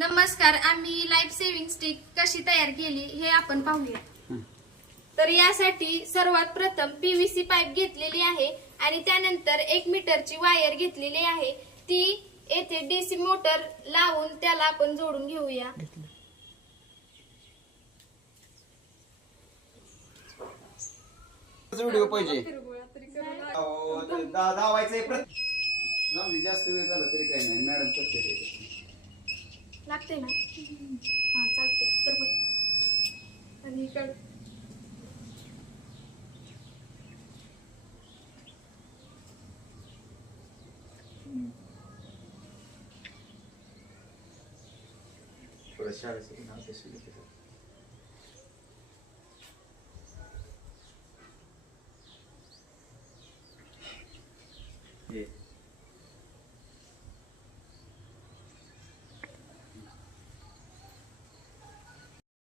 नमस्कार. आम्ही life saving stick कशी तयार केली हे आपण पाहूया. तर यासाठी सर्वात प्रथम पीव्हीसी पाईप घेतलेली आहे आणि त्यानंतर 1 मीटरची वायर घेतलेली आहे. ती येथे डीसी मोटर लावून त्याला आपण जोडून घेऊया. व्हिडिओ पाहिजे दावायचंय जास्त वेळ झाला तरी काही नाही. मॅडम करते लागते ना. हा चालते. तर बघ आणि इकडे थोडं शाळेचं नाव